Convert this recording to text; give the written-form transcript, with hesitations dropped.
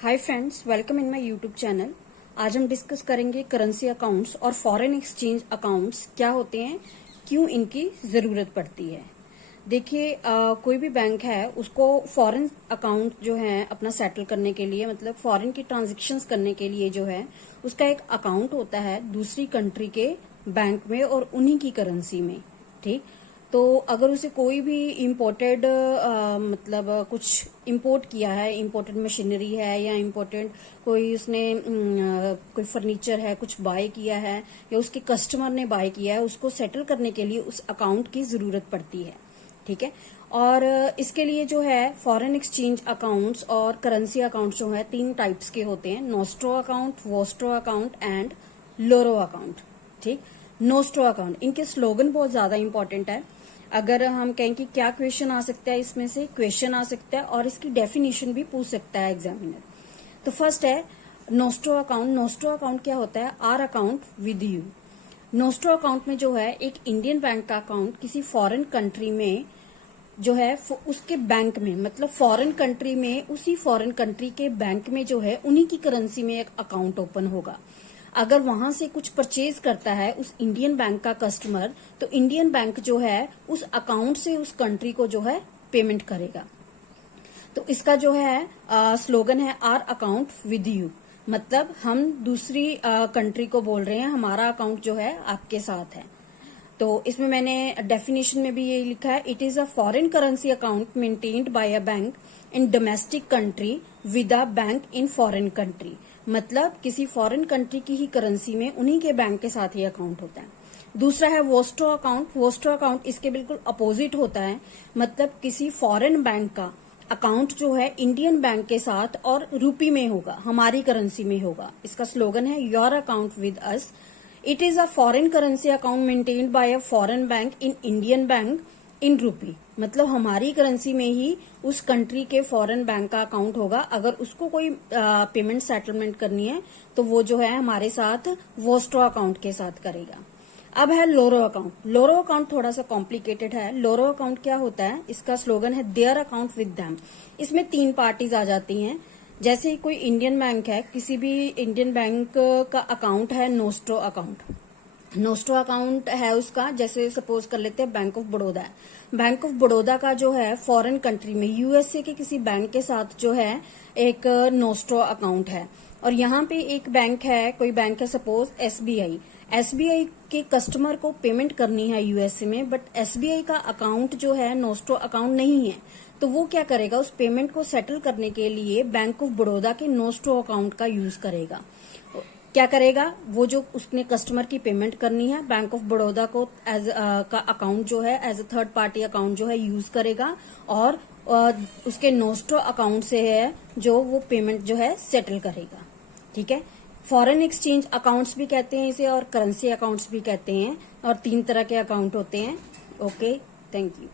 Hi friends, welcome in my YouTube channel. आज हम discuss करेंगे करेंसी अकाउंट्स और फॉरेन एक्सचेंज अकाउंट्स क्या होते हैं, क्यों इनकी जरूरत पड़ती है। देखिए, कोई भी बैंक है उसको फॉरेन अकाउंट जो है अपना सेटल करने के लिए, मतलब फॉरेन की ट्रांजेक्शन्स करने के लिए जो है उसका एक अकाउंट होता है दूसरी कंट्री के बैंक में और उन्हीं की करेंसी में। ठीक, तो अगर उसे कोई भी इम्पोर्टेड मतलब कुछ इम्पोर्ट किया है, इम्पोर्टेड मशीनरी है या इम्पोर्टेड कोई उसने कोई फर्नीचर है कुछ बाय किया है या उसके कस्टमर ने बाय किया है, उसको सेटल करने के लिए उस अकाउंट की जरूरत पड़ती है। ठीक है, और इसके लिए जो है फॉरेन एक्सचेंज अकाउंट्स और करेंसी अकाउंट जो है 3 टाइप्स के होते हैं: nostro account, vostro account and loro account. ठीक, नोस्ट्रो अकाउंट, इनके स्लोगन बहुत ज्यादा इंपॉर्टेंट है। अगर हम कहें कि क्या क्वेश्चन आ सकता है, इसमें से क्वेश्चन आ सकता है और इसकी डेफिनेशन भी पूछ सकता है एग्जामिनर। तो फर्स्ट है नोस्ट्रो अकाउंट। नोस्ट्रो अकाउंट क्या होता है? Our account with you. Nostro account में जो है एक इंडियन बैंक का अकाउंट किसी फॉरेन कंट्री में जो है उसके बैंक में, मतलब फॉरेन कंट्री में उसी फॉरेन कंट्री के बैंक में जो है उन्हीं की करेंसी में एक अकाउंट ओपन होगा। अगर वहां से कुछ परचेज करता है उस इंडियन बैंक का कस्टमर, तो इंडियन बैंक जो है उस अकाउंट से उस कंट्री को जो है पेमेंट करेगा। तो इसका जो है स्लोगन है आर अकाउंट विद यू, मतलब हम दूसरी कंट्री को बोल रहे हैं हमारा अकाउंट जो है आपके साथ है। तो इसमें मैंने डेफिनेशन में भी ये लिखा है, it is a foreign currency account maintained by a bank in domestic country with a bank in foreign country. मतलब किसी फॉरेन कंट्री की ही करेंसी में उन्हीं के बैंक के साथ ही अकाउंट होता है। दूसरा है वोस्ट्रो अकाउंट। वोस्ट्रो अकाउंट इसके बिल्कुल अपोजिट होता है, मतलब किसी फॉरेन बैंक का अकाउंट जो है इंडियन बैंक के साथ और रूपी में होगा, हमारी करेंसी में होगा। इसका स्लोगन है your account with us. It is a foreign currency account maintained by a foreign bank in Indian bank in rupee, मतलब हमारी करेंसी में ही उस कंट्री के फॉरेन बैंक का अकाउंट होगा। अगर उसको कोई पेमेंट सेटलमेंट करनी है तो वो जो है हमारे साथ वोस्ट्रो अकाउंट के साथ करेगा। अब है लोरो अकाउंट। लोरो अकाउंट थोड़ा सा कॉम्प्लिकेटेड है। लोरो अकाउंट क्या होता है? इसका स्लोगन है देयर अकाउंट विद दैम। इसमें 3 पार्टीज आ जाती हैं। जैसे कोई इंडियन बैंक है, किसी भी इंडियन बैंक का अकाउंट है नोस्ट्रो अकाउंट। नोस्ट्रो अकाउंट है उसका, जैसे सपोज कर लेते हैं बैंक ऑफ बड़ौदा है। बैंक ऑफ बड़ौदा का जो है फॉरेन कंट्री में यूएसए के किसी बैंक के साथ जो है एक नोस्ट्रो अकाउंट है। और यहाँ पे एक बैंक है, कोई बैंक है सपोज एसबीआई। एसबीआई के कस्टमर को पेमेंट करनी है यूएसए में, बट एसबीआई का अकाउंट जो है नोस्ट्रो अकाउंट नहीं है। तो वो क्या करेगा? उस पेमेंट को सेटल करने के लिए बैंक ऑफ बड़ौदा के नोस्ट्रो अकाउंट का यूज करेगा। क्या करेगा? वो जो उसने कस्टमर की पेमेंट करनी है, बैंक ऑफ बड़ौदा को एज का अकाउंट जो है as a third party account जो है यूज करेगा और उसके नोस्ट्रो अकाउंट से है जो वो पेमेंट जो है सेटल करेगा। ठीक है, फॉरेन एक्सचेंज अकाउंट्स भी कहते हैं इसे और करेंसी अकाउंट्स भी कहते हैं, और 3 तरह के अकाउंट होते हैं। Okay, thank you.